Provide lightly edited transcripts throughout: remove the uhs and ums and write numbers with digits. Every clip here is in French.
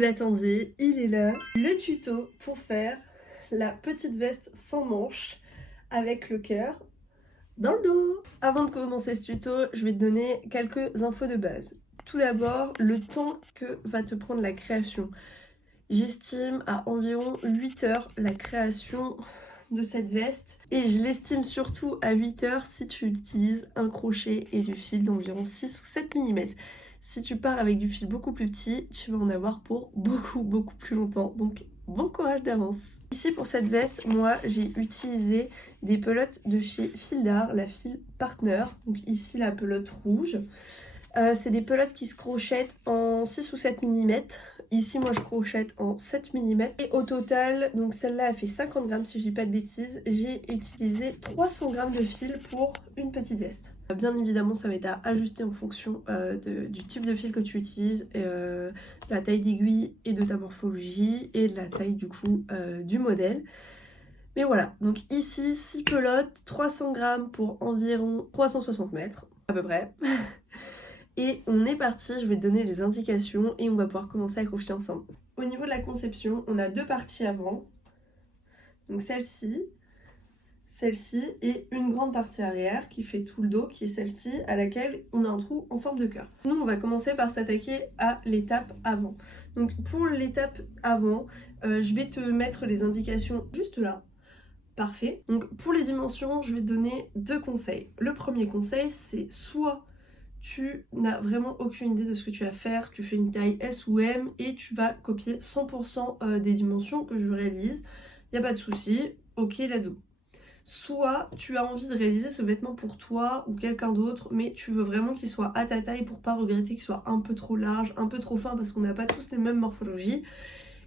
l'attendiez, il est là, le tuto pour faire la petite veste sans manches avec le cœur dans le dos. Avant de commencer ce tuto, je vais te donner quelques infos de base. Tout d'abord, le temps que va te prendre la création. J'estime à environ 8 heures la création de cette veste et je l'estime surtout à 8 heures si tu utilises un crochet et du fil d'environ 6 ou 7 mm. Si tu pars avec du fil beaucoup plus petit, tu vas en avoir pour beaucoup plus longtemps, donc bon courage d'avance. Ici pour cette veste, moi j'ai utilisé des pelotes de chez Fil d'Art, la Fil Partner, donc ici la pelote rouge. C'est des pelotes qui se crochettent en 6 ou 7 mm. Ici moi je crochette en 7 mm. Et au total, donc celle-là elle fait 50 grammes si je dis pas de bêtises. J'ai utilisé 300 grammes de fil pour une petite veste. Bien évidemment ça va être à ajuster en fonction du type de fil que tu utilises, de la taille d'aiguille et de ta morphologie et de la taille du coup du modèle. Mais voilà, donc ici 6 pelotes, 300 grammes pour environ 360 mètres à peu près. Et on est parti, je vais te donner les indications et on va pouvoir commencer à crocheter ensemble. Au niveau de la conception, on a deux parties avant. Donc celle-ci et une grande partie arrière qui fait tout le dos, qui est celle-ci à laquelle on a un trou en forme de cœur. Nous on va commencer par s'attaquer à l'étape avant. Donc pour l'étape avant, je vais te mettre les indications juste là. Parfait. Donc pour les dimensions, je vais te donner deux conseils. Le premier conseil, c'est soit tu n'as vraiment aucune idée de ce que tu vas faire, tu fais une taille S ou M et tu vas copier 100% des dimensions que je réalise, il n'y a pas de souci, ok, let's go. Soit tu as envie de réaliser ce vêtement pour toi ou quelqu'un d'autre, mais tu veux vraiment qu'il soit à ta taille pour pas regretter qu'il soit un peu trop large, un peu trop fin parce qu'on n'a pas tous les mêmes morphologies.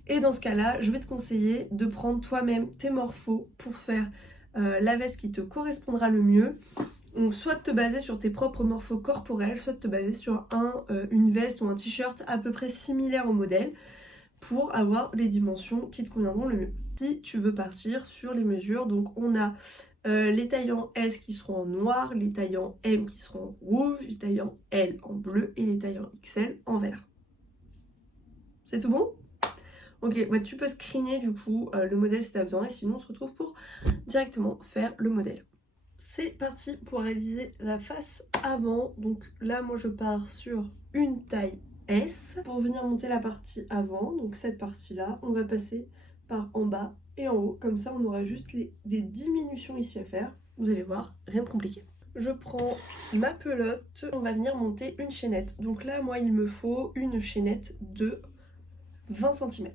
Et dans ce cas-là, je vais te conseiller de prendre toi-même tes morphos pour faire la veste qui te correspondra le mieux. Donc soit de te baser sur tes propres morphos corporels, soit de te baser sur une veste ou un t-shirt à peu près similaire au modèle pour avoir les dimensions qui te conviendront le mieux. Si tu veux partir sur les mesures, donc on a les taillants S qui seront en noir, les taillants M qui seront en rouge, les taillants L en bleu et les taillants XL en vert. C'est tout bon ? Ok, bah tu peux screener du coup le modèle si tu as besoin et sinon on se retrouve pour directement faire le modèle. C'est parti pour réaliser la face avant. Donc là moi je pars sur une taille S. Pour venir monter la partie avant, donc cette partie là, on va passer par en bas et en haut. Comme ça on aura juste des diminutions ici à faire. Vous allez voir, rien de compliqué. Je prends ma pelote, on va venir monter une chaînette. Donc là moi il me faut une chaînette de 20 cm.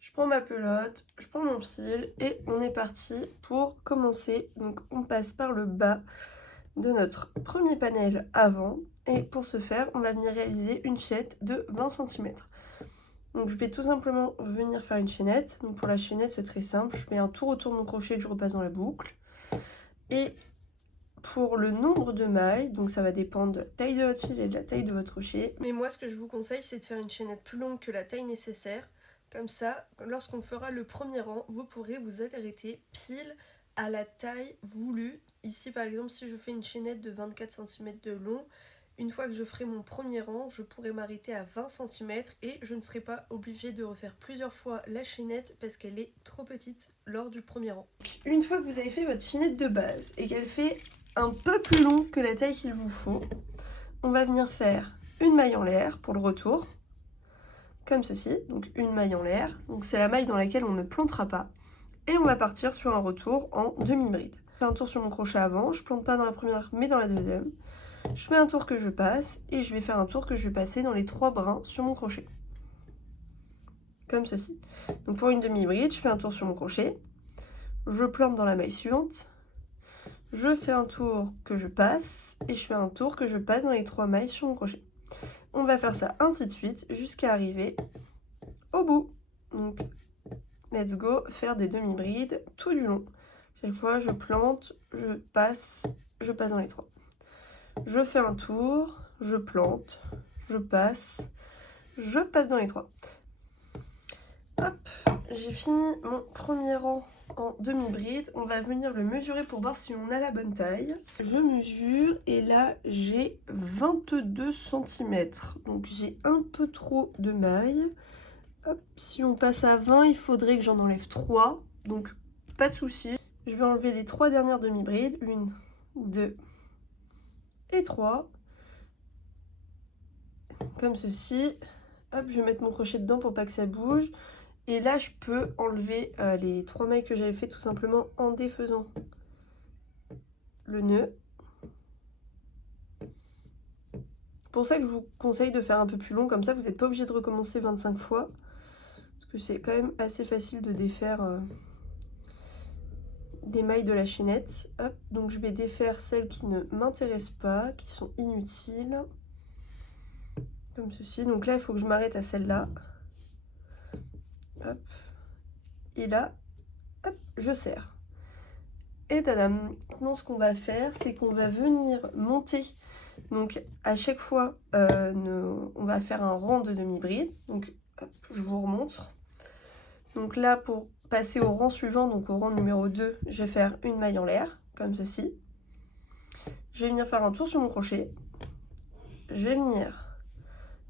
Je prends ma pelote, je prends mon fil et on est parti pour commencer. Donc on passe par le bas de notre premier panel avant et pour ce faire on va venir réaliser une chaînette de 20 cm. Donc je vais tout simplement venir faire une chaînette. Donc pour la chaînette c'est très simple, je fais un tour autour de mon crochet que je repasse dans la boucle. Et pour le nombre de mailles, donc ça va dépendre de la taille de votre fil et de la taille de votre crochet. Mais moi ce que je vous conseille c'est de faire une chaînette plus longue que la taille nécessaire. Comme ça, lorsqu'on fera le premier rang, vous pourrez vous arrêter pile à la taille voulue. Ici par exemple, si je fais une chaînette de 24 cm de long, une fois que je ferai mon premier rang, je pourrai m'arrêter à 20 cm et je ne serai pas obligée de refaire plusieurs fois la chaînette parce qu'elle est trop petite lors du premier rang. Une fois que vous avez fait votre chaînette de base et qu'elle fait un peu plus long que la taille qu'il vous faut, on va venir faire une maille en l'air pour le retour. Comme ceci, donc une maille en l'air, donc c'est la maille dans laquelle on ne plantera pas. Et on va partir sur un retour en demi-bride. Je fais un tour sur mon crochet avant, je plante pas dans la première mais dans la deuxième. Je fais un tour que je passe et je vais faire un tour que je vais passer dans les 3 brins sur mon crochet. Comme ceci. Donc pour une demi-bride, je fais un tour sur mon crochet, je plante dans la maille suivante, je fais un tour que je passe et je fais un tour que je passe dans les 3 mailles sur mon crochet. On va faire ça ainsi de suite jusqu'à arriver au bout. Donc, let's go, faire des demi-brides tout du long. Chaque fois, je plante, je passe dans les 3. Je fais un tour, je plante, je passe dans les 3. Hop, j'ai fini mon premier rang en demi-bride. On va venir le mesurer pour voir si on a la bonne taille. Je mesure et là j'ai 22 cm. Donc j'ai un peu trop de mailles. Hop, si on passe à 20, il faudrait que j'en enlève 3, donc pas de souci. Je vais enlever les 3 dernières demi-brides, 1, 2 et 3, comme ceci. Hop, je vais mettre mon crochet dedans pour pas que ça bouge. Et là, je peux enlever les 3 mailles que j'avais fait tout simplement en défaisant le nœud. Pour ça que je vous conseille de faire un peu plus long, comme ça vous n'êtes pas obligé de recommencer 25 fois. Parce que c'est quand même assez facile de défaire des mailles de la chaînette. Hop, donc je vais défaire celles qui ne m'intéressent pas, qui sont inutiles. Comme ceci. Donc là, il faut que je m'arrête à celle-là. Hop. Et là, hop, je serre. Et tadam! Maintenant, ce qu'on va faire, c'est qu'on va venir monter. Donc, à chaque fois, on va faire un rang de demi-bride. Donc, hop, je vous remontre. Donc là, pour passer au rang suivant, donc au rang numéro 2, je vais faire une maille en l'air, comme ceci. Je vais venir faire un tour sur mon crochet. Je vais venir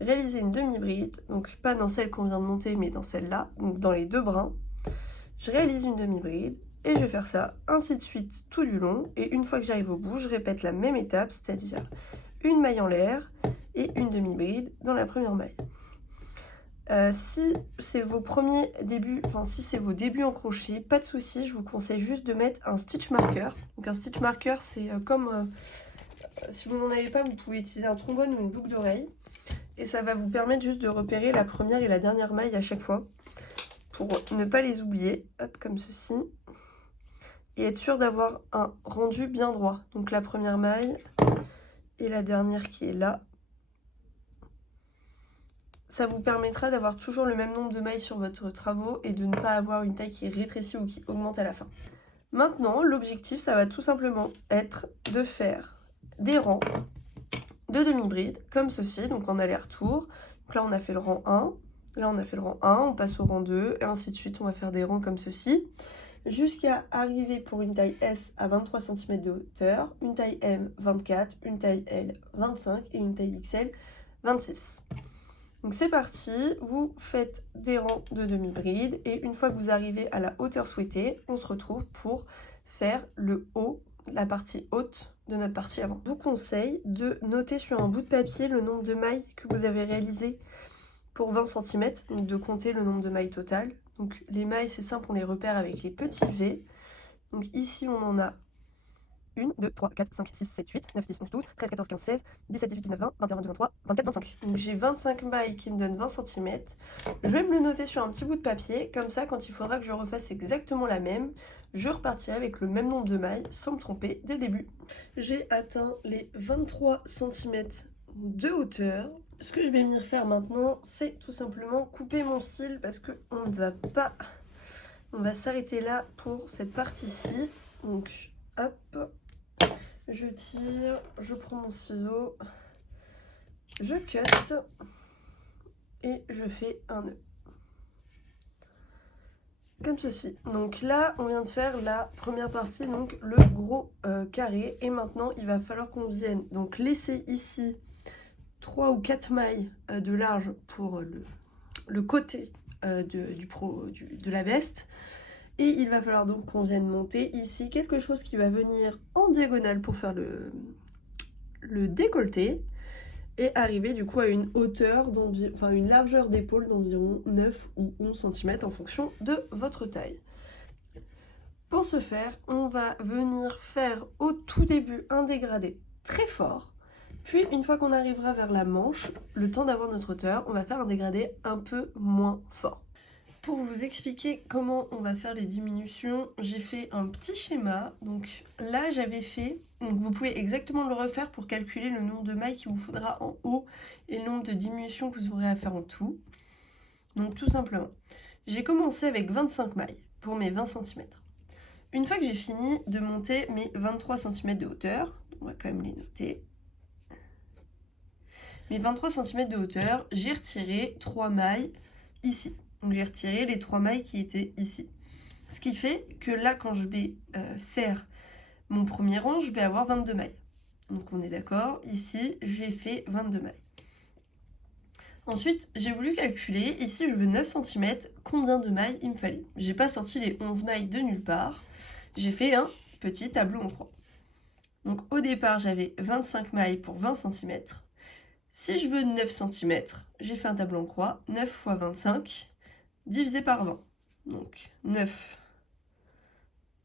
réaliser une demi-bride, donc pas dans celle qu'on vient de monter, mais dans celle-là, donc dans les 2 brins. Je réalise une demi-bride et je vais faire ça ainsi de suite tout du long. Et une fois que j'arrive au bout, je répète la même étape, c'est-à-dire une maille en l'air et une demi-bride dans la première maille. Si c'est vos premiers débuts, enfin si c'est vos débuts en crochet, pas de souci, je vous conseille juste de mettre un stitch marker. Donc un stitch marker, c'est comme si vous n'en avez pas, vous pouvez utiliser un trombone ou une boucle d'oreille. Et ça va vous permettre juste de repérer la première et la dernière maille à chaque fois pour ne pas les oublier. Hop, comme ceci. Et être sûr d'avoir un rendu bien droit. Donc la première maille et la dernière qui est là. Ça vous permettra d'avoir toujours le même nombre de mailles sur votre travaux et de ne pas avoir une taille qui rétrécit ou qui augmente à la fin. Maintenant, l'objectif, ça va tout simplement être de faire des rangs de demi-bride, comme ceci, donc en aller-retour. Donc là, on a fait le rang 1, là, on a fait le rang 1, on passe au rang 2, et ainsi de suite, on va faire des rangs comme ceci, jusqu'à arriver pour une taille S à 23 cm de hauteur, une taille M 24, une taille L 25 et une taille XL 26. Donc c'est parti, vous faites des rangs de demi-bride et une fois que vous arrivez à la hauteur souhaitée, on se retrouve pour faire le haut, la partie haute de notre partie avant. Je vous conseille de noter sur un bout de papier le nombre de mailles que vous avez réalisé pour 20 cm, donc de compter le nombre de mailles totales. Donc les mailles, c'est simple, on les repère avec les petits V. Donc ici, on en a 1, 2, 3, 4, 5, 6, 7, 8, 9, 10, 11, 12, 13, 14, 15, 16, 17, 18, 19, 20, 21, 22, 23, 24, 25. Donc j'ai 25 mailles qui me donnent 20 cm. Je vais me le noter sur un petit bout de papier, comme ça quand il faudra que je refasse exactement la même, je repartirai avec le même nombre de mailles sans me tromper dès le début. J'ai atteint les 23 cm de hauteur. Ce que je vais venir faire maintenant, c'est tout simplement couper mon style parce qu'on ne va pas... On va s'arrêter là pour cette partie-ci. Donc hop, je tire, je prends mon ciseau, je cut et je fais un nœud. Comme ceci. Donc là, on vient de faire la première partie, donc le gros carré. Et maintenant, il va falloir qu'on vienne donc laisser ici 3 ou 4 mailles de large pour le côté de la veste. Et il va falloir donc qu'on vienne monter ici quelque chose qui va venir en diagonale pour faire le décolleté et arriver du coup à une hauteur d'environ, enfin une largeur d'épaule d'environ 9 ou 11 cm en fonction de votre taille. Pour ce faire, on va venir faire au tout début un dégradé très fort. Puis une fois qu'on arrivera vers la manche, le temps d'avoir notre hauteur, on va faire un dégradé un peu moins fort. Pour vous expliquer comment on va faire les diminutions, j'ai fait un petit schéma. Donc là, j'avais fait, donc vous pouvez exactement le refaire pour calculer le nombre de mailles qu'il vous faudra en haut et le nombre de diminutions que vous aurez à faire en tout. Donc tout simplement, j'ai commencé avec 25 mailles pour mes 20 cm. Une fois que j'ai fini de monter mes 23 cm de hauteur, on va quand même les noter. Mes 23 cm de hauteur, j'ai retiré 3 mailles ici. Donc j'ai retiré les 3 mailles qui étaient ici. Ce qui fait que là, quand je vais faire mon premier rang, je vais avoir 22 mailles. Donc on est d'accord, ici, j'ai fait 22 mailles. Ensuite, j'ai voulu calculer, ici je veux 9 cm, combien de mailles il me fallait. J'ai pas sorti les 11 mailles de nulle part, j'ai fait un petit tableau en croix. Donc au départ, j'avais 25 mailles pour 20 cm. Si je veux 9 cm, j'ai fait un tableau en croix, 9 fois 25, divisé par 20. Donc 9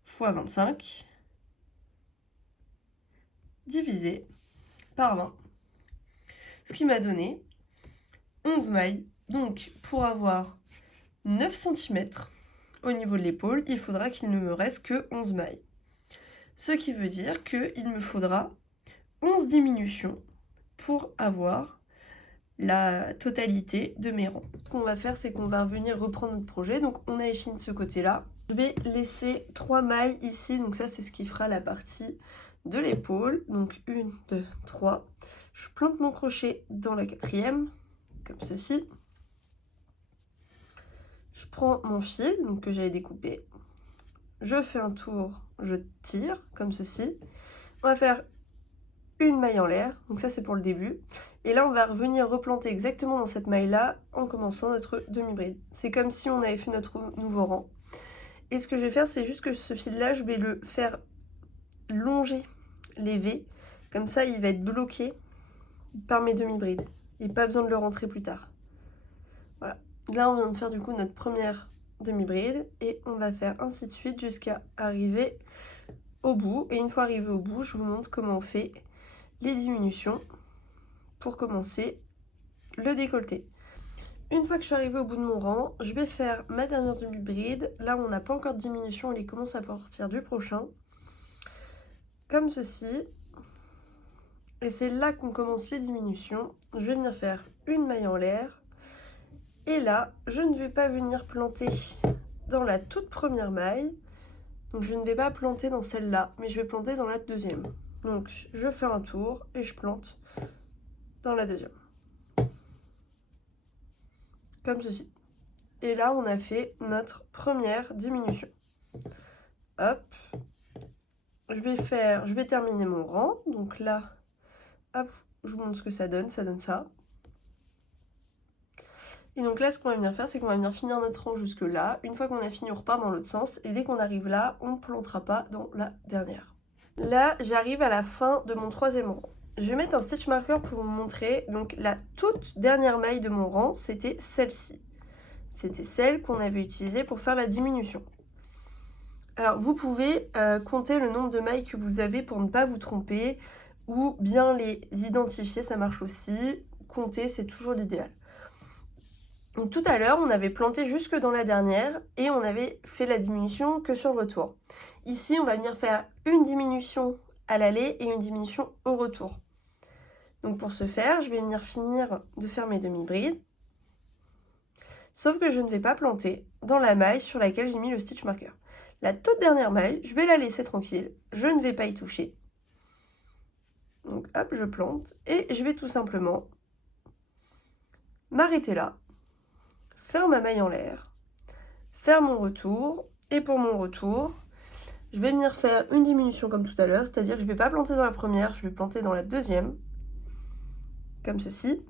fois 25, divisé par 20. Ce qui m'a donné 11 mailles. Donc pour avoir 9 cm au niveau de l'épaule, il faudra qu'il ne me reste que 11 mailles. Ce qui veut dire qu'il me faudra 11 diminutions pour avoir la totalité de mes rangs. Ce qu'on va faire, c'est qu'on va revenir reprendre notre projet. Donc on a fini de ce côté-là. Je vais laisser 3 mailles ici. Donc ça, c'est ce qui fera la partie de l'épaule. Donc 1, 2, 3. Je plante mon crochet dans la 4e, comme ceci. Je prends mon fil donc, que j'avais découpé. Je fais un tour, je tire, comme ceci. On va faire une maille en l'air, donc ça c'est pour le début. Et là on va revenir replanter exactement dans cette maille là en commençant notre demi-bride. C'est comme si on avait fait notre nouveau rang. Et ce que je vais faire, c'est juste que ce fil là, je vais le faire longer les V. Comme ça il va être bloqué par mes demi-brides. Et pas besoin de le rentrer plus tard. Voilà. Là on vient de faire du coup notre première demi-bride. Et on va faire ainsi de suite jusqu'à arriver au bout. Et une fois arrivé au bout, je vous montre comment on fait les diminutions pour commencer le décolleté. Une fois que je suis arrivée au bout de mon rang, je vais faire ma dernière demi-bride. Là, on n'a pas encore de diminution, il commence à partir du prochain. Comme ceci. Et c'est là qu'on commence les diminutions. Je vais venir faire une maille en l'air. Et là, je ne vais pas venir planter dans la toute première maille. Donc je ne vais pas planter dans celle-là, mais je vais planter dans la deuxième. Donc je fais un tour et je plante dans la deuxième. Comme ceci. Et là, on a fait notre première diminution. Hop. Je vais terminer mon rang. Donc là, hop, je vous montre ce que ça donne. Ça donne ça. Et donc là, ce qu'on va venir faire, c'est qu'on va venir finir notre rang jusque là. Une fois qu'on a fini, on repart dans l'autre sens. Et dès qu'on arrive là, on ne plantera pas dans la dernière. Là, j'arrive à la fin de mon troisième rang. Je vais mettre un stitch marker pour vous montrer. Donc la toute dernière maille de mon rang, c'était celle-ci. C'était celle qu'on avait utilisée pour faire la diminution. Alors vous pouvez compter le nombre de mailles que vous avez pour ne pas vous tromper ou bien les identifier, ça marche aussi. Compter, c'est toujours l'idéal. Donc tout à l'heure, on avait planté jusque dans la dernière et on avait fait la diminution que sur le retour. Ici, on va venir faire une diminution à l'aller et une diminution au retour. Donc pour ce faire, je vais venir finir de faire mes demi-brides. Sauf que je ne vais pas planter dans la maille sur laquelle j'ai mis le stitch marker. La toute dernière maille, je vais la laisser tranquille. Je ne vais pas y toucher. Donc hop, je plante. Et je vais tout simplement m'arrêter là. Faire ma maille en l'air. Faire mon retour. Et pour mon retour, je vais venir faire une diminution comme tout à l'heure. C'est-à-dire que je ne vais pas planter dans la première, je vais planter dans la deuxième. Comme ceci.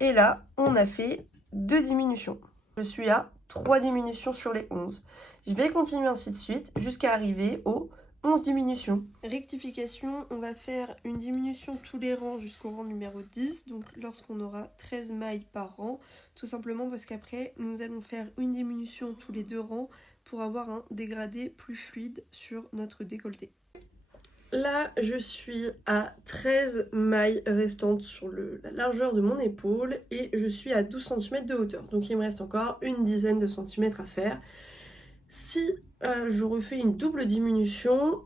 Et là, on a fait 2 diminutions. Je suis à 3 diminutions sur les 11. Je vais continuer ainsi de suite jusqu'à arriver aux 11 diminutions. Rectification, on va faire une diminution tous les rangs jusqu'au rang numéro 10. Donc lorsqu'on aura 13 mailles par rang. Tout simplement parce qu'après, nous allons faire une diminution tous les 2 rangs pour avoir un dégradé plus fluide sur notre décolleté. Là, je suis à 13 mailles restantes sur la largeur de mon épaule et je suis à 12 cm de hauteur. Donc il me reste encore une dizaine de centimètres à faire. Si je refais une double diminution,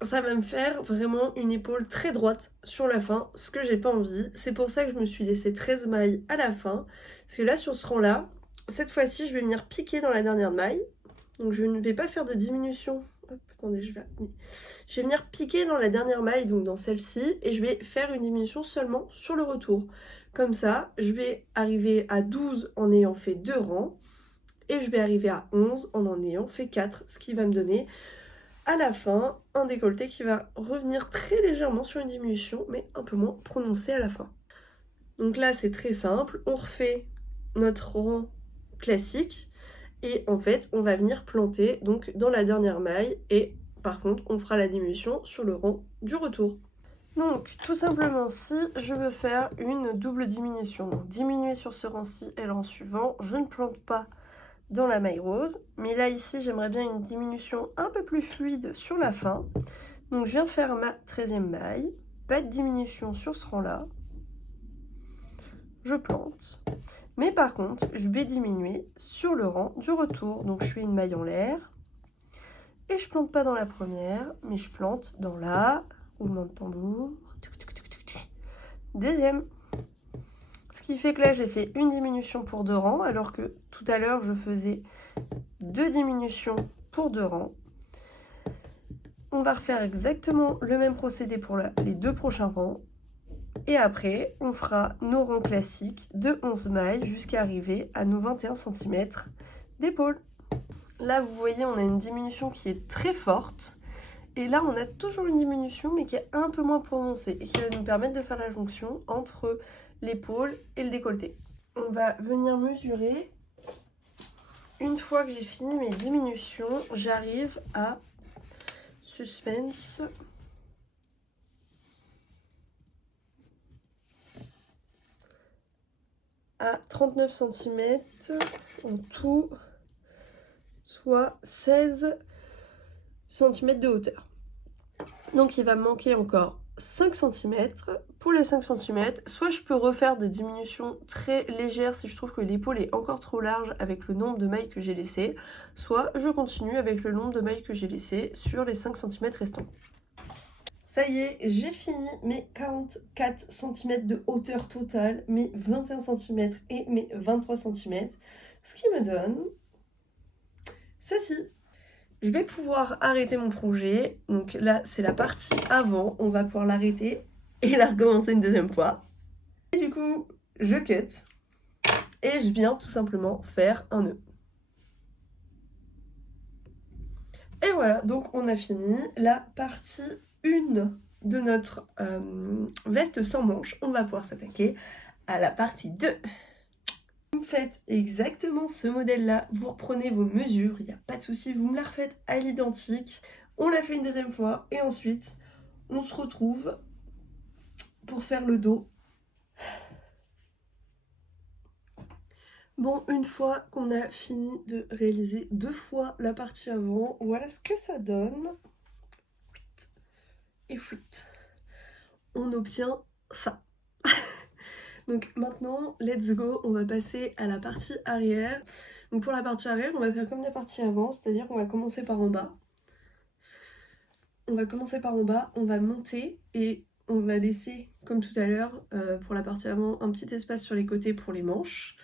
ça va me faire vraiment une épaule très droite sur la fin, ce que j'ai pas envie. C'est pour ça que je me suis laissé 13 mailles à la fin. Parce que là, sur ce rang-là, cette fois-ci, je vais venir piquer dans la dernière maille. Donc je ne vais pas faire de diminution. Hop, attendez, je vais venir piquer dans la dernière maille, donc dans celle-ci, et je vais faire une diminution seulement sur le retour. Comme ça, je vais arriver à 12 en ayant fait 2 rangs, et je vais arriver à 11 en ayant fait 4, ce qui va me donner à la fin un décolleté qui va revenir très légèrement sur une diminution, mais un peu moins prononcée à la fin. Donc là c'est très simple, on refait notre rang classique et en fait on va venir planter donc dans la dernière maille et par contre on fera la diminution sur le rang du retour. Donc tout simplement si je veux faire une double diminution, donc diminuer sur ce rang-ci et le rang suivant, je ne plante pas dans la maille rose, mais là ici j'aimerais bien une diminution un peu plus fluide sur la fin. Donc je viens faire ma 13e maille, pas de diminution sur ce rang là, je plante, mais par contre je vais diminuer sur le rang du retour, donc je fais une maille en l'air, et je plante pas dans la première, mais je plante dans la, roulement de tambour, deuxième. Ce qui fait que là j'ai fait une diminution pour 2 rangs, alors que tout à l'heure je faisais 2 diminutions pour 2 rangs. On va refaire exactement le même procédé pour les 2 prochains rangs. Et après, on fera nos rangs classiques de 11 mailles jusqu'à arriver à nos 21 cm d'épaule. Là, vous voyez, on a une diminution qui est très forte. Et là, on a toujours une diminution, mais qui est un peu moins prononcée et qui va nous permettre de faire la jonction entre l'épaule et le décolleté. On va venir mesurer. Une fois que j'ai fini mes diminutions, j'arrive à suspense. À 39 cm en tout, soit 16 cm de hauteur. Donc il va me manquer encore 5 cm. Pour les 5 cm, soit je peux refaire des diminutions très légères si je trouve que l'épaule est encore trop large avec le nombre de mailles que j'ai laissé, soit je continue avec le nombre de mailles que j'ai laissé sur les 5 cm restants. Ça y est, j'ai fini mes 44 cm de hauteur totale, mes 21 cm et mes 23 cm, ce qui me donne ceci. Je vais pouvoir arrêter mon projet, donc là c'est la partie avant, on va pouvoir l'arrêter et la recommencer une deuxième fois. Et du coup, je cut et je viens tout simplement faire un nœud. Et voilà, donc on a fini la partie 1 de notre veste sans manches. On va pouvoir s'attaquer à la partie 2. Vous faites exactement ce modèle-là, vous reprenez vos mesures, il n'y a pas de souci, vous me la refaites à l'identique. On la fait une deuxième fois et ensuite on se retrouve pour faire le dos. Bon, une fois qu'on a fini de réaliser 2 fois la partie avant, voilà ce que ça donne. Et flûte. On obtient ça. Donc maintenant, let's go, on va passer à la partie arrière. Donc pour la partie arrière, on va faire comme la partie avant, c'est-à-dire qu'on va commencer par en bas. On va commencer par en bas, on va monter et on va laisser, comme tout à l'heure, pour la partie avant, un petit espace sur les côtés pour les manches.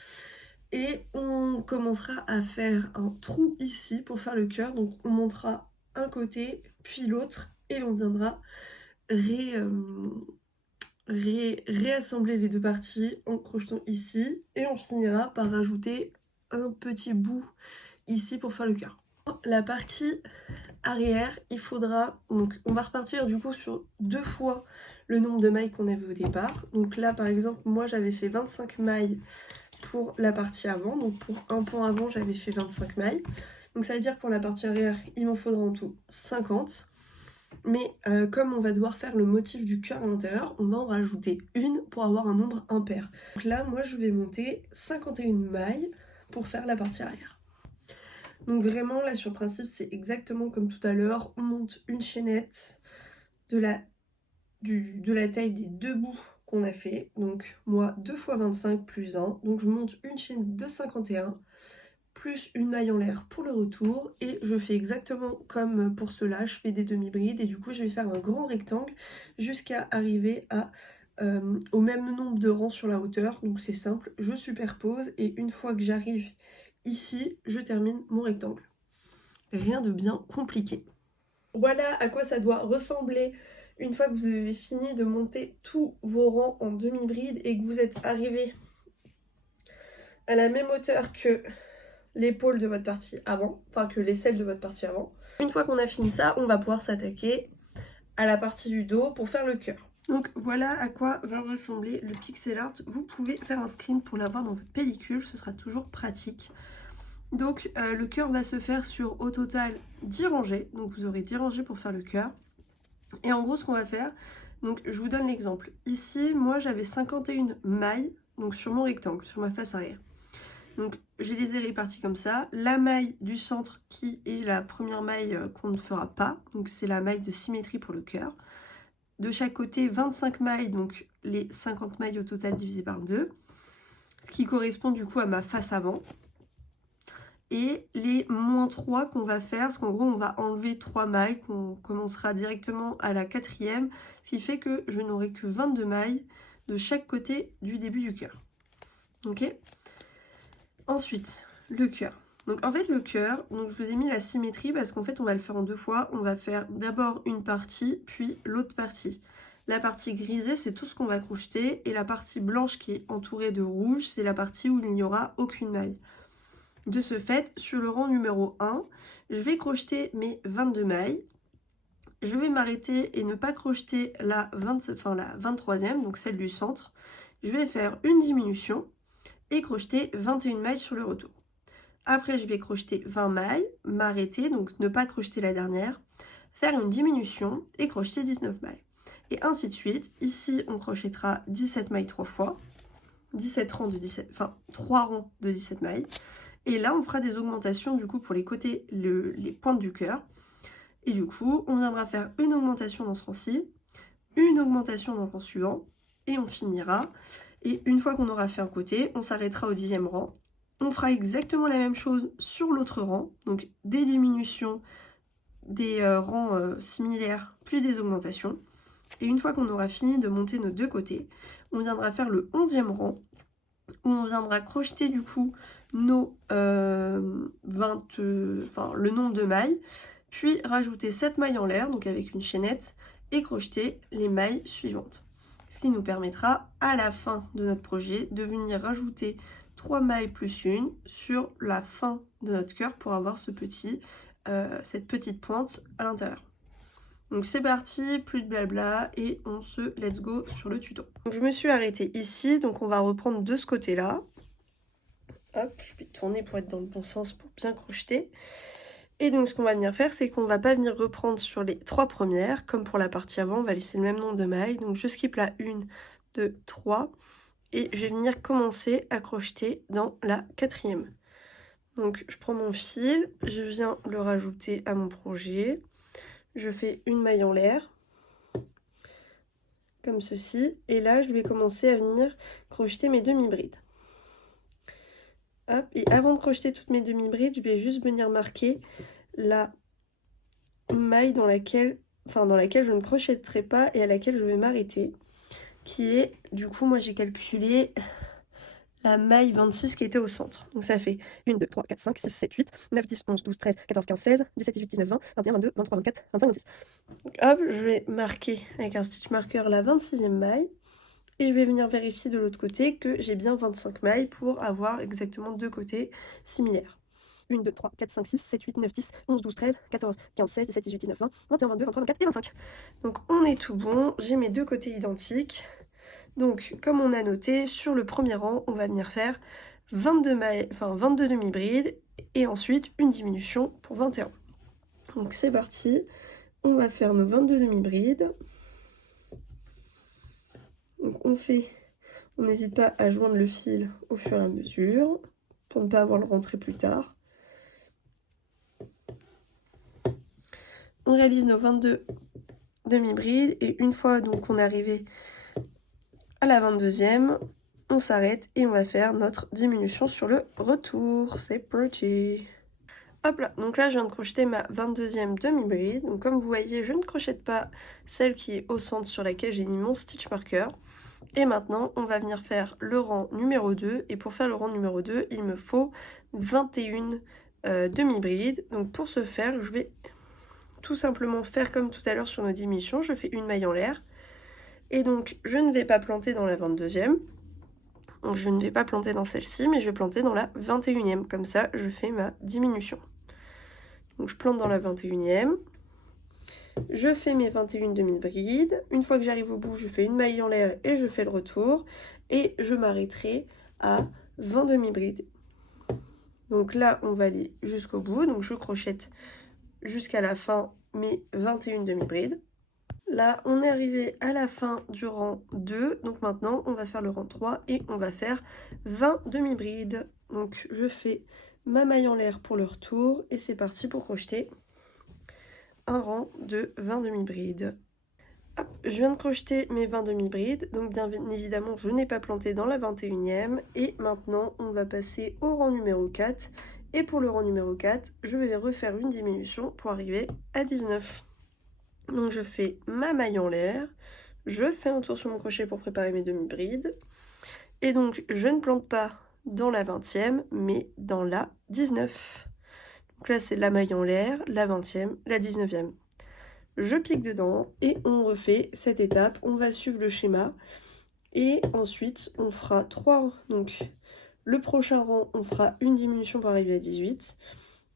Et on commencera à faire un trou ici pour faire le cœur. Donc on montera un côté, puis l'autre, et l'on viendra réassembler les 2 parties en crochetant ici. Et on finira par rajouter un petit bout ici pour faire le cœur. La partie arrière, il faudra, donc on va repartir du coup sur 2 fois le nombre de mailles qu'on avait au départ. Donc là par exemple, moi j'avais fait 25 mailles pour la partie avant, donc pour un pan avant j'avais fait 25 mailles, donc ça veut dire que pour la partie arrière il m'en faudra en tout 50, mais comme on va devoir faire le motif du cœur à l'intérieur, on va en rajouter une pour avoir un nombre impair. Donc là moi je vais monter 51 mailles pour faire la partie arrière. Donc vraiment là sur le principe c'est exactement comme tout à l'heure, on monte une chaînette de la taille des 2 bouts qu'on a fait, donc moi 2 x 25 plus 1, donc je monte une chaîne de 51 plus une maille en l'air pour le retour et je fais exactement comme pour cela, je fais des demi-brides et du coup je vais faire un grand rectangle jusqu'à arriver au même nombre de rangs sur la hauteur. Donc c'est simple, je superpose et une fois que j'arrive ici, je termine mon rectangle. Rien de bien compliqué. Voilà à quoi ça doit ressembler une fois que vous avez fini de monter tous vos rangs en demi-bride et que vous êtes arrivé à la même hauteur que l'épaule de votre partie avant, enfin que l'aisselle de votre partie avant. Une fois qu'on a fini ça, on va pouvoir s'attaquer à la partie du dos pour faire le cœur. Donc voilà à quoi va ressembler le pixel art. Vous pouvez faire un screen pour l'avoir dans votre pellicule, ce sera toujours pratique. Donc le cœur va se faire sur au total 10 rangées, donc vous aurez 10 rangées pour faire le cœur. Et en gros ce qu'on va faire, donc je vous donne l'exemple. Ici moi j'avais 51 mailles, donc sur mon rectangle, sur ma face arrière. Donc je les ai réparties comme ça. La maille du centre qui est la première maille qu'on ne fera pas, donc c'est la maille de symétrie pour le cœur. De chaque côté 25 mailles, donc les 50 mailles au total divisé par 2, ce qui correspond du coup à ma face avant. Et les moins 3 qu'on va faire, parce qu'en gros on va enlever 3 mailles, qu'on commencera directement à la 4e, ce qui fait que je n'aurai que 22 mailles de chaque côté du début du cœur. Ok. Ensuite, le cœur. Donc en fait le cœur, donc je vous ai mis la symétrie parce qu'en fait on va le faire en deux fois. On va faire d'abord une partie, puis l'autre partie. La partie grisée, c'est tout ce qu'on va crocheter, et la partie blanche qui est entourée de rouge, c'est la partie où il n'y aura aucune maille. De ce fait, sur le rang numéro 1, je vais crocheter mes 22 mailles. Je vais m'arrêter et ne pas crocheter la 23e, donc celle du centre. Je vais faire une diminution et crocheter 21 mailles sur le retour. Après, je vais crocheter 20 mailles, m'arrêter, donc ne pas crocheter la dernière, faire une diminution et crocheter 19 mailles. Et ainsi de suite. Ici, on crochettera 17 mailles 3 fois, 17 rangs de 17, enfin 3 rangs de 17 mailles. Et là, on fera des augmentations du coup pour les côtés, les pointes du cœur. Et du coup, on viendra faire une augmentation dans ce rang-ci, une augmentation dans le rang suivant, et on finira. Et une fois qu'on aura fait un côté, on s'arrêtera au 10e rang. On fera exactement la même chose sur l'autre rang, donc des diminutions, des rangs similaires, plus des augmentations. Et une fois qu'on aura fini de monter nos deux côtés, on viendra faire le 11e rang, où on viendra crocheter du coup nos le nombre de mailles, puis rajouter 7 mailles en l'air, donc avec une chaînette, et crocheter les mailles suivantes. Ce qui nous permettra à la fin de notre projet de venir rajouter 3 mailles plus une sur la fin de notre cœur pour avoir cette petite pointe à l'intérieur. Donc c'est parti, plus de blabla et on se let's go sur le tuto. Donc je me suis arrêtée ici, donc on va reprendre de ce côté-là. Hop, je vais tourner pour être dans le bon sens pour bien crocheter. Et donc ce qu'on va venir faire, c'est qu'on va pas venir reprendre sur les 3 premières, comme pour la partie avant, on va laisser le même nombre de mailles. Donc je skip la 1, 2, 3, et je vais venir commencer à crocheter dans la 4e. Donc je prends mon fil, je viens le rajouter à mon projet. Je fais une maille en l'air, comme ceci, et là je vais commencer à venir crocheter mes demi-brides. Hop, et avant de crocheter toutes mes demi-brides, je vais juste venir marquer la maille dans laquelle je ne crochetterai pas et à laquelle je vais m'arrêter, qui est, du coup, moi j'ai calculé la maille 26 qui était au centre. Donc ça fait 1, 2, 3, 4, 5, 6, 7, 8, 9, 10, 11, 12, 13, 14, 15, 16, 17, 18, 19, 20, 21, 22, 23, 24, 25, 26. Donc hop, je vais marquer avec un stitch marker la 26e maille. Et je vais venir vérifier de l'autre côté que j'ai bien 25 mailles pour avoir exactement deux côtés similaires. 1, 2, 3, 4, 5, 6, 7, 8, 9, 10, 11, 12, 13, 14, 15, 16, 17, 18, 19, 20, 21, 22, 23, 24 et 25. Donc on est tout bon, j'ai mes deux côtés identiques. Donc comme on a noté, sur le premier rang, on va venir faire 22 mailles, 22 demi-brides et ensuite une diminution pour 21. Donc c'est parti, on va faire nos 22 demi-brides. Donc on n'hésite pas à joindre le fil au fur et à mesure pour ne pas avoir le rentrer plus tard. On réalise nos 22 demi-brides et une fois donc qu'on est arrivé à la 22e, on s'arrête et on va faire notre diminution sur le retour. C'est parti! Hop là, donc là je viens de crocheter ma 22e demi-bride. Donc comme vous voyez, je ne crochette pas celle qui est au centre sur laquelle j'ai mis mon stitch marker. Et maintenant, on va venir faire le rang numéro 2. Et pour faire le rang numéro 2, il me faut 21 demi-brides. Donc pour ce faire, je vais tout simplement faire comme tout à l'heure sur nos diminutions. Je fais une maille en l'air. Et donc, je ne vais pas planter dans la 22e. Donc je ne vais pas planter dans celle-ci, mais je vais planter dans la 21e. Comme ça, je fais ma diminution. Donc je plante dans la 21e. Je fais mes 21 demi-brides. Une fois que j'arrive au bout, je fais une maille en l'air et je fais le retour. Et je m'arrêterai à 20 demi-brides. Donc là, on va aller jusqu'au bout. Donc je crochette jusqu'à la fin mes 21 demi-brides. Là, on est arrivé à la fin du rang 2. Donc maintenant, on va faire le rang 3 et on va faire 20 demi-brides. Donc je fais ma maille en l'air pour le retour et c'est parti pour crocheter un rang de 20 demi-brides. Je viens de crocheter mes 20 demi-brides, donc bien évidemment je n'ai pas planté dans la 21e et maintenant on va passer au rang numéro 4 et pour le rang numéro 4 je vais refaire une diminution pour arriver à 19. Donc je fais ma maille en l'air, je fais un tour sur mon crochet pour préparer mes demi-brides et donc je ne plante pas dans la 20e mais dans la 19. Donc là c'est la maille en l'air, la 20e, la 19e. Je pique dedans et on refait cette étape, on va suivre le schéma et ensuite on fera 3, donc le prochain rang on fera une diminution pour arriver à 18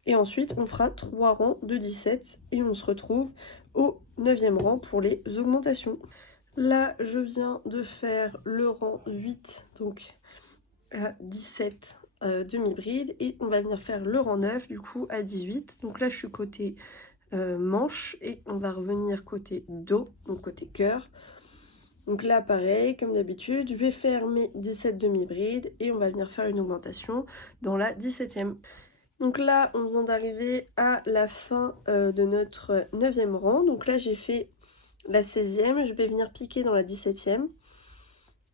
et ensuite on fera 3 rangs de 17 et on se retrouve au 9e rang pour les augmentations. Là je viens de faire le rang 8 donc à 17 demi-brides et on va venir faire le rang 9 du coup à 18, donc là je suis côté manche et on va revenir côté dos, donc côté cœur. Donc là pareil comme d'habitude je vais faire mes 17 demi-brides et on va venir faire une augmentation dans la 17e. Donc là on vient d'arriver à la fin de notre 9e rang, donc là j'ai fait la 16e, je vais venir piquer dans la 17e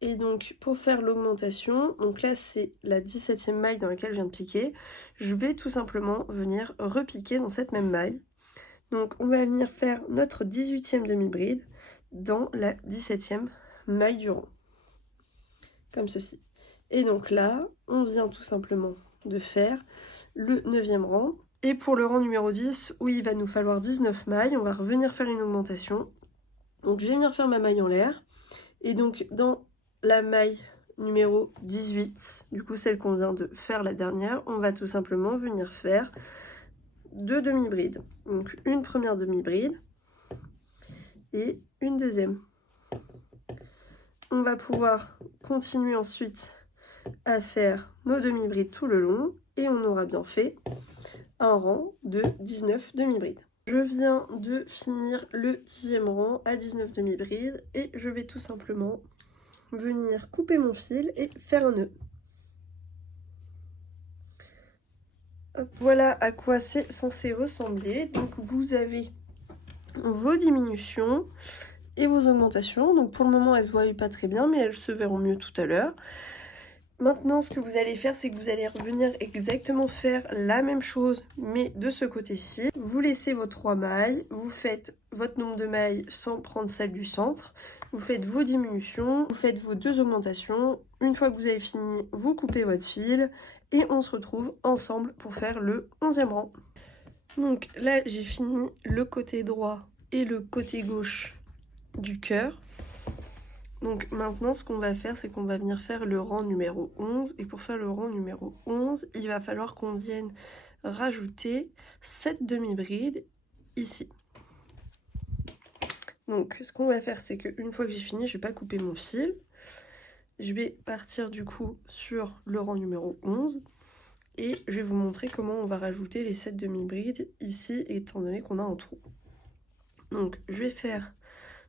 et donc pour faire l'augmentation, donc là c'est la 17e maille dans laquelle je viens de piquer, je vais tout simplement venir repiquer dans cette même maille. Donc on va venir faire notre 18e demi-bride dans la 17e maille du rang. Comme ceci. Et donc là, on vient tout simplement de faire le 9e rang. Et pour le rang numéro 10, où il va nous falloir 19 mailles, on va revenir faire une augmentation. Donc je vais venir faire ma maille en l'air. Et donc dans la maille numéro 18, du coup celle qu'on vient de faire la dernière, on va tout simplement venir faire 2 demi-brides. Donc une première demi-bride et une deuxième. On va pouvoir continuer ensuite à faire nos demi-brides tout le long et on aura bien fait un rang de 19 demi-brides. Je viens de finir le 10e rang à 19 demi-brides et je vais tout simplement venir couper mon fil et faire un nœud. Voilà à quoi c'est censé ressembler. Donc vous avez vos diminutions et vos augmentations. Donc pour le moment elles se voient pas très bien mais elles se verront mieux tout à l'heure. Maintenant ce que vous allez faire c'est que vous allez revenir exactement faire la même chose mais de ce côté-ci. Vous laissez vos 3 mailles, vous faites votre nombre de mailles sans prendre celle du centre. Vous faites vos diminutions, vous faites vos 2 augmentations. Une fois que vous avez fini, vous coupez votre fil et on se retrouve ensemble pour faire le 11e rang. Donc là j'ai fini le côté droit et le côté gauche du cœur. Donc maintenant ce qu'on va faire c'est qu'on va venir faire le rang numéro 11 et pour faire le rang numéro 11 il va falloir qu'on vienne rajouter 7 demi-brides ici. Donc ce qu'on va faire c'est qu'une fois que j'ai fini je vais pas couper mon fil, je vais partir du coup sur le rang numéro 11 et je vais vous montrer comment on va rajouter les 7 demi-brides ici étant donné qu'on a un trou. Donc je vais faire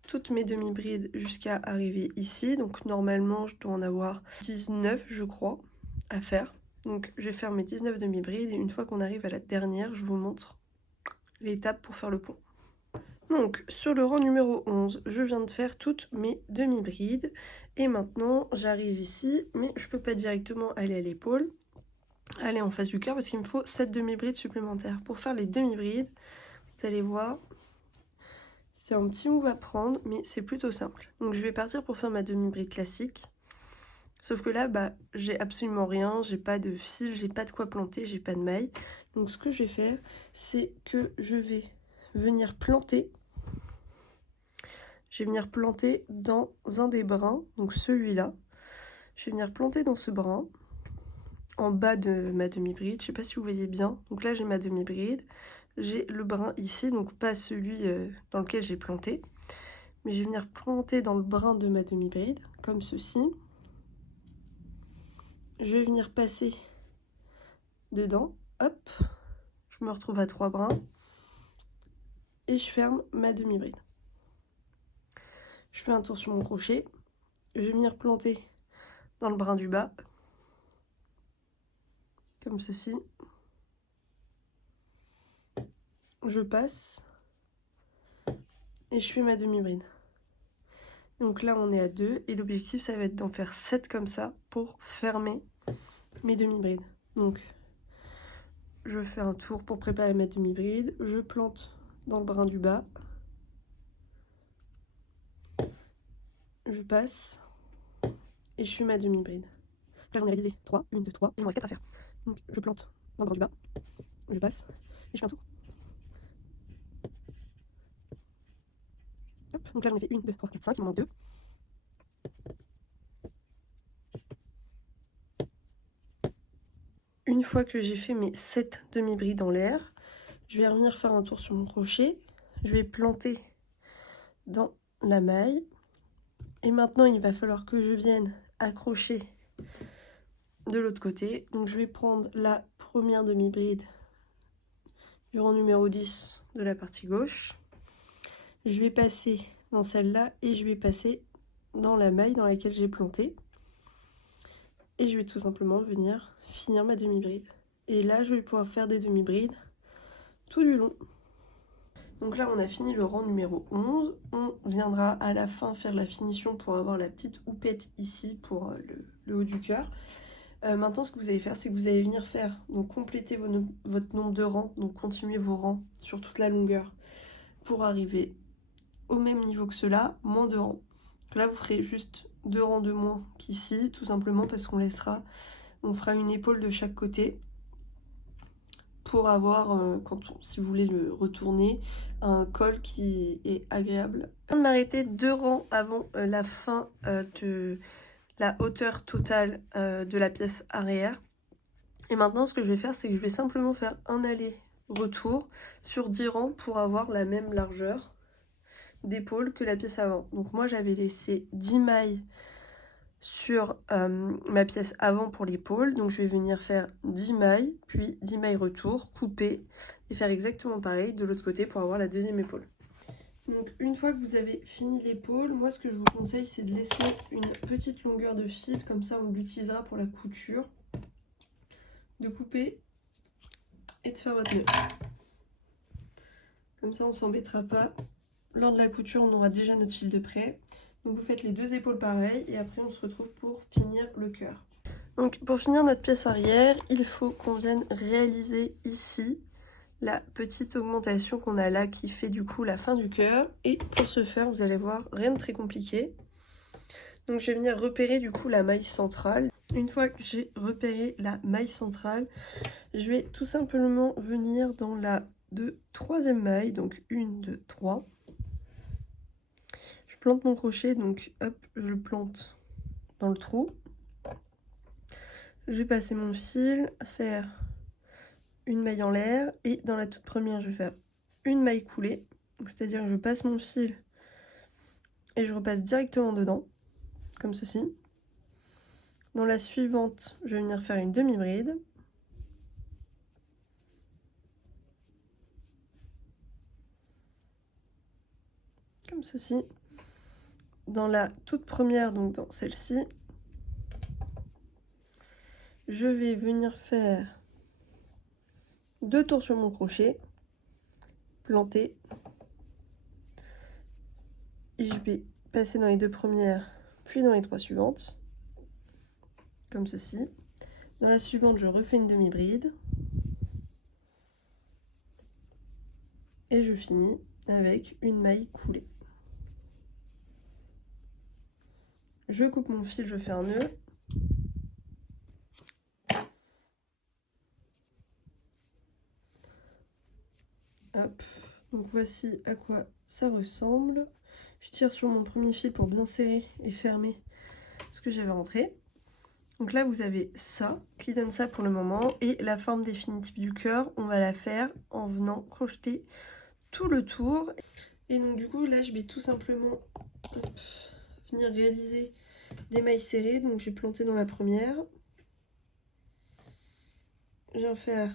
toutes mes demi-brides jusqu'à arriver ici, donc normalement je dois en avoir 19 je crois à faire. Donc je vais faire mes 19 demi-brides et une fois qu'on arrive à la dernière je vous montre l'étape pour faire le pont. Donc sur le rang numéro 11 je viens de faire toutes mes demi-brides et maintenant j'arrive ici mais je peux pas directement aller à l'épaule, aller en face du cœur parce qu'il me faut 7 demi-brides supplémentaires. Pour faire les demi-brides vous allez voir c'est un petit move à prendre, mais c'est plutôt simple. Donc je vais partir pour faire ma demi-bride classique. Sauf que là, bah, j'ai absolument rien, j'ai pas de fil, j'ai pas de quoi planter, j'ai pas de maille. Donc ce que je vais faire, c'est que je vais venir planter. Je vais venir planter dans un des brins, donc celui-là. Je vais venir planter dans ce brin, en bas de ma demi-bride. Je sais pas si vous voyez bien. Donc là, j'ai ma demi-bride. j'ai le brin ici, donc pas celui dans lequel j'ai planté. Mais je vais venir planter dans le brin de ma demi-bride, comme ceci. Je vais venir passer dedans, hop, je me retrouve à 3 brins. Et je ferme ma demi-bride. Je fais un tour sur mon crochet. Je vais venir planter dans le brin du bas, comme ceci. Je passe et je fais ma demi-bride. Donc là on est à 2 et l'objectif ça va être d'en faire 7 comme ça pour fermer mes demi-brides. Donc je fais un tour pour préparer ma demi-bride, je plante dans le brin du bas, je passe et je fais ma demi-bride. Là j'en ai réalisé 3, 1, 2, 3, et il me reste 4 à faire. Donc je plante dans le brin du bas, je passe et je fais un tour. Hop, donc là j'en ai fait 1, 2, 3, 4, 5, il me manque 2. Une fois que j'ai fait mes 7 demi-brides en l'air, je vais revenir faire un tour sur mon crochet. Je vais planter dans la maille. Et maintenant, il va falloir que je vienne accrocher de l'autre côté. Donc je vais prendre la première demi-bride du rang numéro 10 de la partie gauche. Je vais passer dans celle-là et je vais passer dans la maille dans laquelle j'ai planté. Et je vais tout simplement venir finir ma demi-bride. Et là, je vais pouvoir faire des demi-brides tout du long. Donc là, on a fini le rang numéro 11. On viendra à la fin faire la finition pour avoir la petite houppette ici pour le haut du cœur. Maintenant, ce que vous allez faire, c'est que vous allez venir faire, donc compléter votre nombre de rangs, donc continuer vos rangs sur toute la longueur pour arriver au même niveau que cela, moins de rangs. Donc là, vous ferez juste 2 rangs de moins qu'ici, tout simplement parce qu'on fera une épaule de chaque côté pour avoir, si vous voulez le retourner, un col qui est agréable. Je viens de m'arrêter 2 rangs avant la fin de la hauteur totale de la pièce arrière. Et maintenant, ce que je vais faire, c'est que je vais simplement faire un aller-retour sur 10 rangs pour avoir la même largeur d'épaule que la pièce avant. Donc moi, j'avais laissé 10 mailles sur ma pièce avant pour l'épaule, donc je vais venir faire 10 mailles, puis 10 mailles retour, couper et faire exactement pareil de l'autre côté pour avoir la deuxième épaule. Donc une fois que vous avez fini l'épaule, moi ce que je vous conseille c'est de laisser une petite longueur de fil, comme ça on l'utilisera pour la couture, de couper et de faire votre nœud. Comme ça on s'embêtera pas, lors de la couture on aura déjà notre fil de près. Donc vous faites les 2 épaules pareilles et après on se retrouve pour finir le cœur. Donc pour finir notre pièce arrière, il faut qu'on vienne réaliser ici la petite augmentation qu'on a là qui fait du coup la fin du cœur. Et pour ce faire, vous allez voir, rien de très compliqué. Donc je vais venir repérer du coup la maille centrale. Une fois que j'ai repéré la maille centrale, je vais tout simplement venir dans la troisième maille, donc 1, 2, 3. Je plante mon crochet, donc hop, je le plante dans le trou. Je vais passer mon fil, faire une maille en l'air et dans la toute première, je vais faire une maille coulée. C'est-à-dire que je passe mon fil et je repasse directement dedans, comme ceci. Dans la suivante, je vais venir faire une demi-bride. Comme ceci. Dans la toute première, donc dans celle-ci, je vais venir faire 2 tours sur mon crochet, planter, et je vais passer dans les 2 premières, puis dans les 3 suivantes, comme ceci. Dans la suivante, je refais une demi-bride, et je finis avec une maille coulée. Je coupe mon fil, je fais un nœud. Hop, donc voici à quoi ça ressemble. Je tire sur mon premier fil pour bien serrer et fermer ce que j'avais rentré. Donc là vous avez ça qui donne ça pour le moment, et la forme définitive du cœur on va la faire en venant crocheter tout le tour. Et donc du coup là je vais tout simplement venir réaliser des mailles serrées. Donc j'ai planté dans la première, je viens faire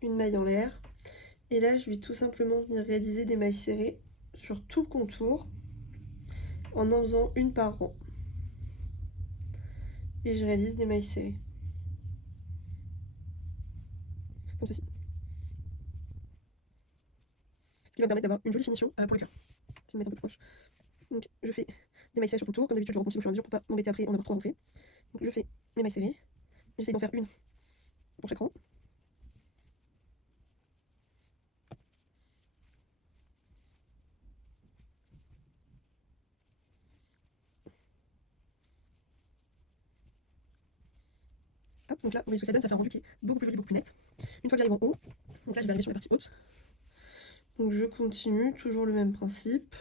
une maille en l'air, et là je vais tout simplement venir réaliser des mailles serrées sur tout le contour en faisant une par rang, et je réalise des mailles serrées comme ceci, ce qui va me permettre d'avoir une jolie finition pour le cœur. Je vais me mettre un peu plus proche. Donc je fais des mailles serrées sur tout le tour, comme d'habitude je recontinue au fur et à mesure pour pas m'embêter après en avoir trop rentré. Donc je fais mes mailles serrées, j'essaie d'en faire une pour chaque rang. Hop, donc là, vous voyez ce que ça donne, ça fait un rendu qui est beaucoup plus joli, beaucoup plus net. Une fois que j'arrive en haut, donc là je vais arriver sur la partie haute. Donc je continue, toujours le même principe.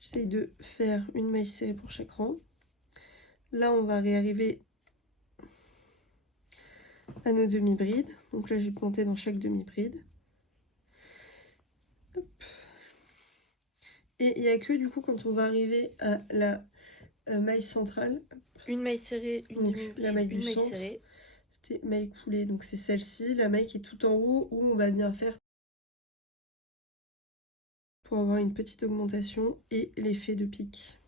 J'essaye de faire une maille serrée pour chaque rang. Là on va réarriver à nos demi-brides. Donc là je vais planter dans chaque demi-bride. Et il n'y a que du coup quand on va arriver à la maille centrale, une maille serrée, une demi-bride, la maille une du maille centre, serrée. c'était maille coulée, donc c'est celle-ci, la maille qui est tout en haut où on va venir faire pour avoir une petite augmentation et l'effet de pique.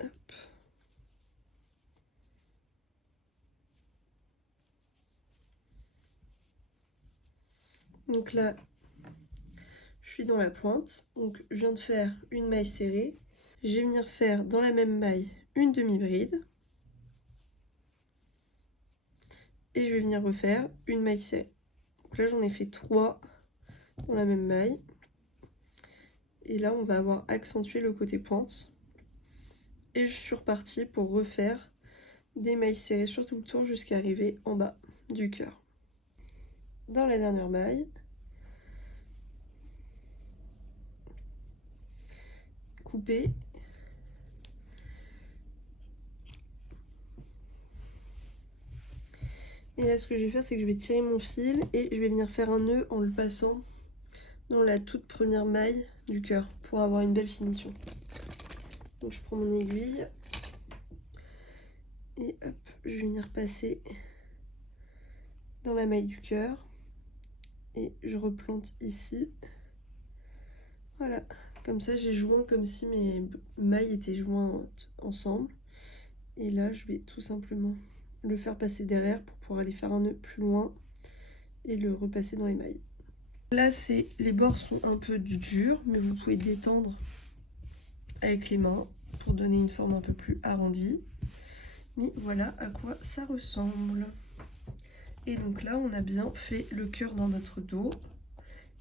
Hop. Donc là, je suis dans la pointe, donc je viens de faire une maille serrée. Je vais venir faire dans la même maille une demi-bride. Et je vais venir refaire une maille serrée. Donc là j'en ai fait 3 dans la même maille. Et là on va avoir accentué le côté pointe. Et je suis repartie pour refaire des mailles serrées sur tout le tour jusqu'à arriver en bas du cœur. Dans la dernière maille, couper. Et là ce que je vais faire c'est que je vais tirer mon fil et je vais venir faire un nœud en le passant dans la toute première maille du cœur pour avoir une belle finition. Donc je prends mon aiguille et hop, je vais venir passer dans la maille du cœur et je replante ici. Voilà, comme ça j'ai joint comme si mes mailles étaient jointes ensemble. Et là je vais tout simplement le faire passer derrière pour pouvoir aller faire un nœud plus loin et le repasser dans les mailles. Là les bords sont un peu durs, mais vous pouvez détendre avec les mains pour donner une forme un peu plus arrondie. Mais voilà à quoi ça ressemble. Et donc là on a bien fait le cœur dans notre dos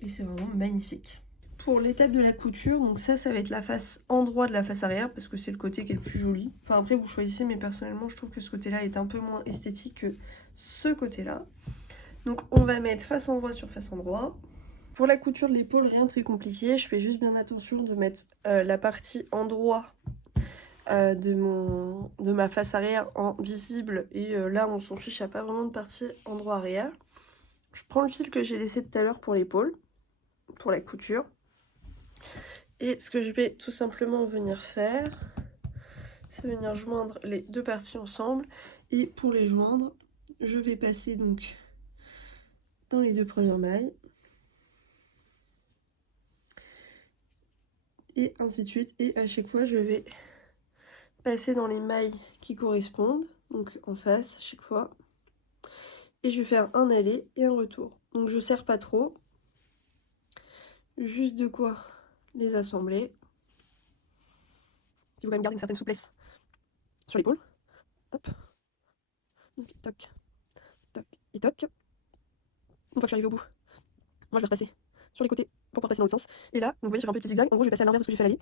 et c'est vraiment magnifique. Pour l'étape de la couture, donc ça va être la face endroit de la face arrière parce que c'est le côté qui est le plus joli. Enfin après vous choisissez, mais personnellement je trouve que ce côté là est un peu moins esthétique que ce côté là. Donc on va mettre face endroit sur face endroit. Pour la couture de l'épaule, rien de très compliqué, je fais juste bien attention de mettre la partie endroit de ma face arrière en visible, et là on s'en fiche, il n'y a pas vraiment de partie endroit arrière. Je prends le fil que j'ai laissé tout à l'heure pour l'épaule, pour la couture. Et ce que je vais tout simplement venir faire, c'est venir joindre les deux parties ensemble. Et pour les joindre, je vais passer donc dans les deux premières mailles. Et ainsi de suite. Et à chaque fois, je vais passer dans les mailles qui correspondent. Donc en face, à chaque fois. Et je vais faire un aller et un retour. Donc je serre pas trop. Juste de quoi les assembler. Il faut quand même garder une certaine souplesse sur l'épaule. Hop. Donc toc, toc et toc. Une fois que je suis arrivée au bout, moi je vais repasser sur les côtés pour pouvoir passer dans l'autre sens. Et là, donc, vous voyez, je fais un peu de zigzag. En gros, je vais passer à l'inverse de ce que j'ai fait à l'aller.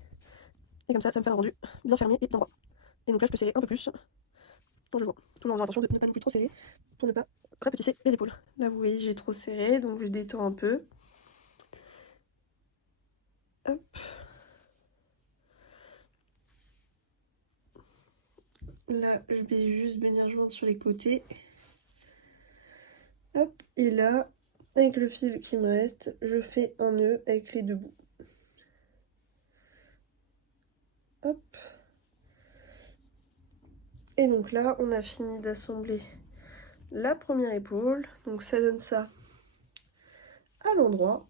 Et comme ça me fait un rendu bien fermé et bien droit. Et donc là, je peux serrer un peu plus quand je vois. Toujours en faisant attention de ne pas non plus trop serrer pour ne pas rapetisser les épaules. Là, vous voyez, j'ai trop serré, donc je détends un peu. Hop. Là, je vais juste venir joindre sur les côtés. Hop, et là, avec le fil qui me reste, je fais un nœud avec les deux bouts. Hop. Et donc là, on a fini d'assembler la première épaule. Donc ça donne ça à l'endroit.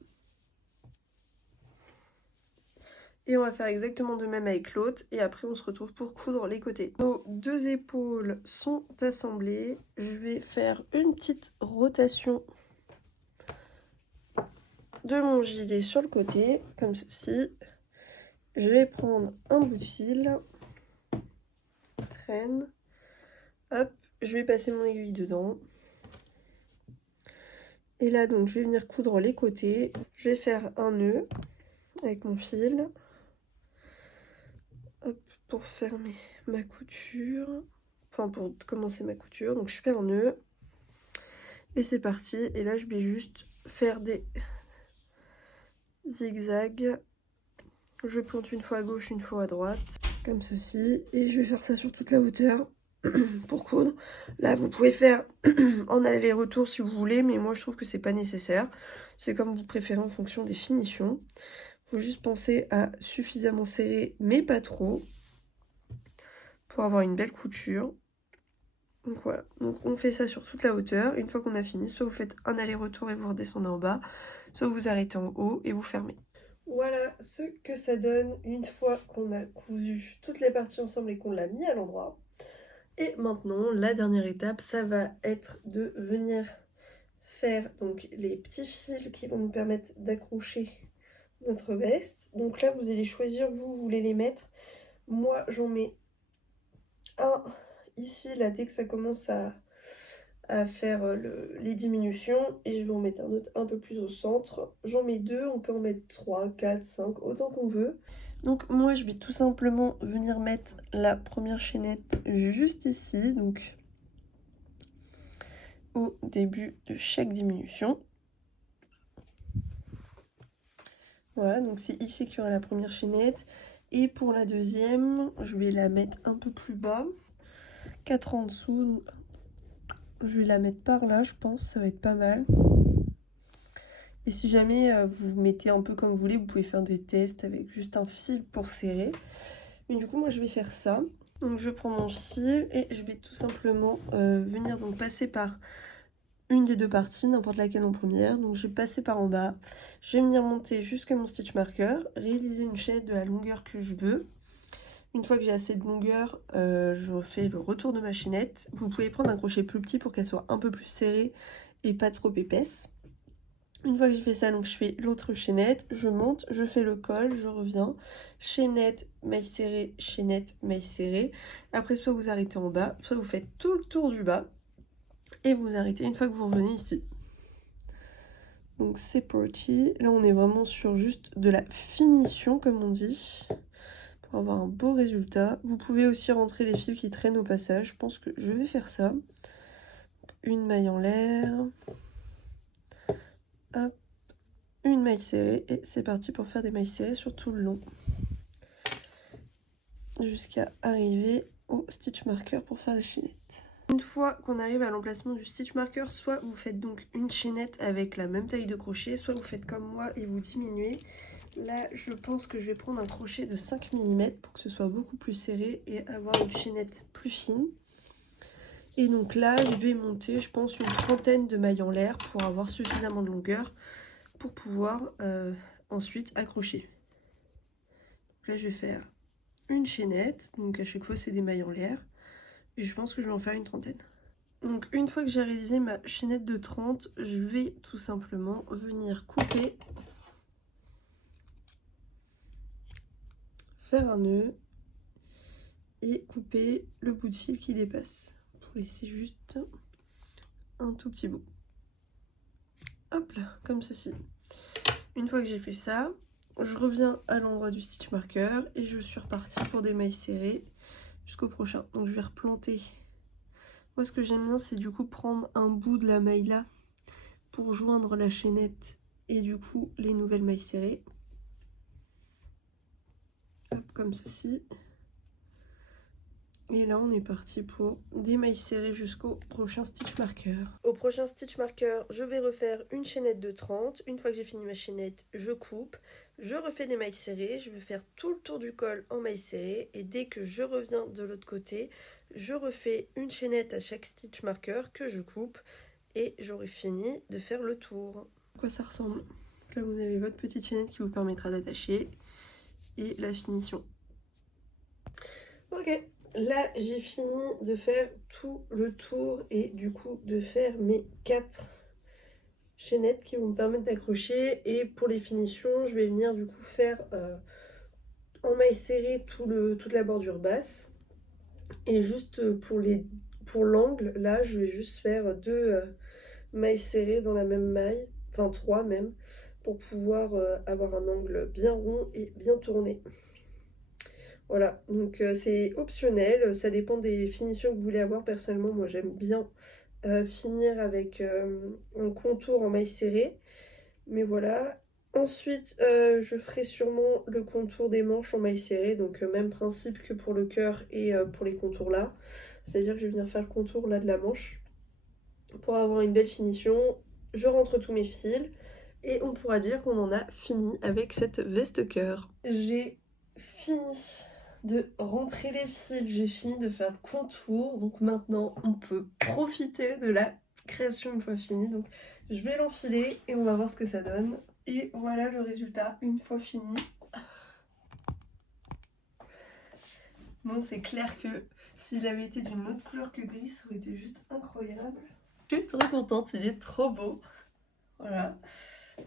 Et on va faire exactement de même avec l'autre. Et après, on se retrouve pour coudre les côtés. Nos deux épaules sont assemblées. Je vais faire une petite rotation de mon gilet sur le côté, comme ceci. Je vais prendre un bout de fil. Traîne. Hop, je vais passer mon aiguille dedans. Et là, donc, je vais venir coudre les côtés. Je vais faire un nœud avec mon fil. Hop, pour fermer ma couture. Enfin, pour commencer ma couture. Donc, je fais un nœud. Et c'est parti. Et là, je vais juste faire des zigzags. Je plante une fois à gauche, une fois à droite. Comme ceci. Et je vais faire ça sur toute la hauteur. Pour coudre. Là, vous pouvez faire en aller-retour si vous voulez, mais moi je trouve que c'est pas nécessaire. C'est comme vous préférez en fonction des finitions. Faut juste penser à suffisamment serrer, mais pas trop, pour avoir une belle couture. Donc voilà, donc on fait ça sur toute la hauteur. Une fois qu'on a fini, soit vous faites un aller-retour et vous redescendez en bas, soit vous arrêtez en haut et vous fermez. Voilà ce que ça donne une fois qu'on a cousu toutes les parties ensemble et qu'on l'a mis à l'endroit. Et maintenant, la dernière étape, ça va être de venir faire donc les petits fils qui vont nous permettre d'accrocher notre veste. Donc là, vous allez choisir, vous voulez les mettre. Moi, j'en mets un ici, là, dès que ça commence à faire les diminutions. Et je vais en mettre un autre un peu plus au centre. J'en mets deux, on peut en mettre 3, 4, 5, autant qu'on veut. Donc moi je vais tout simplement venir mettre la première chaînette juste ici, donc au début de chaque diminution. Voilà, donc c'est ici qu'il y aura la première chaînette. Et pour la deuxième, je vais la mettre un peu plus bas, 4 en dessous. Je vais la mettre par là, je pense, ça va être pas mal. Et si jamais vous mettez un peu comme vous voulez, vous pouvez faire des tests avec juste un fil pour serrer. Mais du coup, moi, je vais faire ça. Donc, je prends mon fil et je vais tout simplement venir donc passer par une des deux parties, n'importe laquelle en première. Donc, je vais passer par en bas. Je vais venir monter jusqu'à mon stitch marker, réaliser une chaînette de la longueur que je veux. Une fois que j'ai assez de longueur, je fais le retour de ma chaînette. Vous pouvez prendre un crochet plus petit pour qu'elle soit un peu plus serrée et pas trop épaisse. Une fois que j'ai fait ça, donc je fais l'autre chaînette, je monte, je fais le col, je reviens, chaînette, maille serrée. Après, soit vous arrêtez en bas, soit vous faites tout le tour du bas et vous arrêtez une fois que vous revenez ici. Donc c'est parti. Là, on est vraiment sur juste de la finition, comme on dit, pour avoir un beau résultat. Vous pouvez aussi rentrer les fils qui traînent au passage. Je pense que je vais faire ça. Une maille en l'air. Hop. Une maille serrée et c'est parti pour faire des mailles serrées sur tout le long jusqu'à arriver au stitch marker pour faire la chaînette. Une fois qu'on arrive à l'emplacement du stitch marker, soit vous faites donc une chaînette avec la même taille de crochet, soit vous faites comme moi et vous diminuez. Là, je pense que je vais prendre un crochet de 5 mm pour que ce soit beaucoup plus serré et avoir une chaînette plus fine. Et donc là, je vais monter, je pense, une trentaine de mailles en l'air pour avoir suffisamment de longueur pour pouvoir ensuite accrocher. Donc là, je vais faire une chaînette, donc à chaque fois c'est des mailles en l'air, et je pense que je vais en faire une trentaine. Donc une fois que j'ai réalisé ma chaînette de 30, je vais tout simplement venir couper, faire un nœud et couper le bout de fil qui dépasse pour laisser juste un tout petit bout. Hop là, comme ceci. Une fois que j'ai fait ça, je reviens à l'endroit du stitch marker et je suis repartie pour des mailles serrées jusqu'au prochain. Donc je vais replanter. Moi ce que j'aime bien c'est du coup prendre un bout de la maille là pour joindre la chaînette et du coup les nouvelles mailles serrées. Hop, comme ceci. Et là on est parti pour des mailles serrées jusqu'au prochain stitch marker. Au prochain stitch marker, je vais refaire une chaînette de 30. Une fois que j'ai fini ma chaînette, je coupe. Je refais des mailles serrées. Je vais faire tout le tour du col en mailles serrées. Et dès que je reviens de l'autre côté, je refais une chaînette à chaque stitch marker que je coupe. Et j'aurai fini de faire le tour. À quoi ça ressemble? Là vous avez votre petite chaînette qui vous permettra d'attacher. Et la finition. Ok. Là, j'ai fini de faire tout le tour et du coup de faire mes 4 chaînettes qui vont me permettre d'accrocher. Et pour les finitions, je vais venir du coup faire en maille serrée toute la bordure basse. Et juste pour l'angle, là, je vais juste faire 2 mailles serrées dans la même maille, enfin 3 même, pour pouvoir avoir un angle bien rond et bien tourné. Voilà, donc c'est optionnel, ça dépend des finitions que vous voulez avoir. Personnellement, moi j'aime bien finir avec un contour en maille serrée. Mais voilà. Ensuite, je ferai sûrement le contour des manches en maille serrée. Donc même principe que pour le cœur et pour les contours là. C'est-à-dire que je vais venir faire le contour là de la manche pour avoir une belle finition. Je rentre tous mes fils et on pourra dire qu'on en a fini avec cette veste cœur. J'ai fini de rentrer les fils, j'ai fini de faire le contour, donc maintenant on peut profiter de la création une fois finie. Donc je vais l'enfiler et on va voir ce que ça donne. Et voilà le résultat une fois fini. Bon, c'est clair que s'il avait été d'une autre couleur que gris, ça aurait été juste incroyable. Je suis trop contente, il est trop beau. Voilà.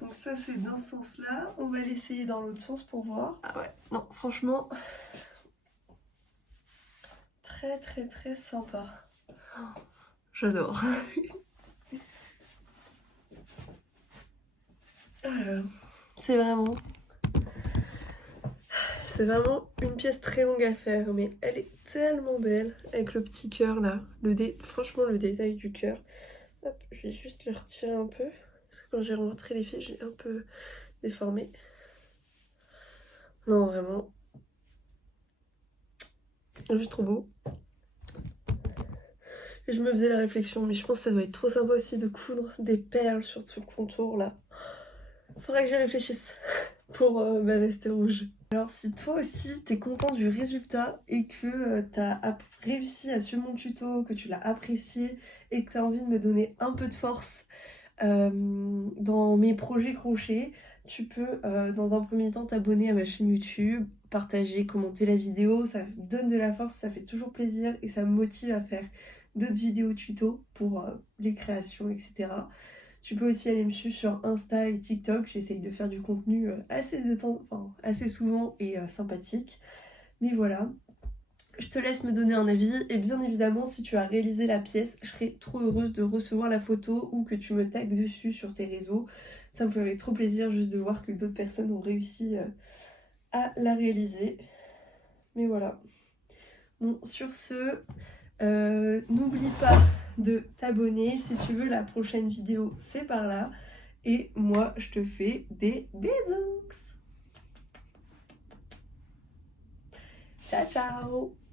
Donc ça c'est dans ce sens là. On va l'essayer dans l'autre sens pour voir. Ah ouais, non franchement très très très sympa. Oh, j'adore. Alors, c'est vraiment une pièce très longue à faire, mais elle est tellement belle avec le petit cœur là. Franchement le détail du cœur. Hop, je vais juste le retirer un peu. Parce que quand j'ai rentré les fils, j'ai un peu déformé. Non, vraiment. Juste trop beau. Et je me faisais la réflexion, mais je pense que ça doit être trop sympa aussi de coudre des perles sur tout le contour là. Faudrait que j'y réfléchisse pour ma veste rouge. Alors si toi aussi t'es content du résultat et que t'as réussi à suivre mon tuto, que tu l'as apprécié et que t'as envie de me donner un peu de force dans mes projets crochets, tu peux dans un premier temps t'abonner à ma chaîne YouTube, partager, commenter la vidéo, ça donne de la force, ça fait toujours plaisir et ça me motive à faire d'autres vidéos tuto pour les créations, etc. Tu peux aussi aller me suivre sur Insta et TikTok, j'essaye de faire du contenu assez souvent et sympathique. Mais voilà, je te laisse me donner un avis et bien évidemment si tu as réalisé la pièce, je serais trop heureuse de recevoir la photo ou que tu me tagues dessus sur tes réseaux. Ça me ferait trop plaisir juste de voir que d'autres personnes ont réussi à la réaliser. Mais voilà. Bon, sur ce, n'oublie pas de t'abonner. Si tu veux la prochaine vidéo, c'est par là. Et moi, je te fais des bisous. Ciao, ciao!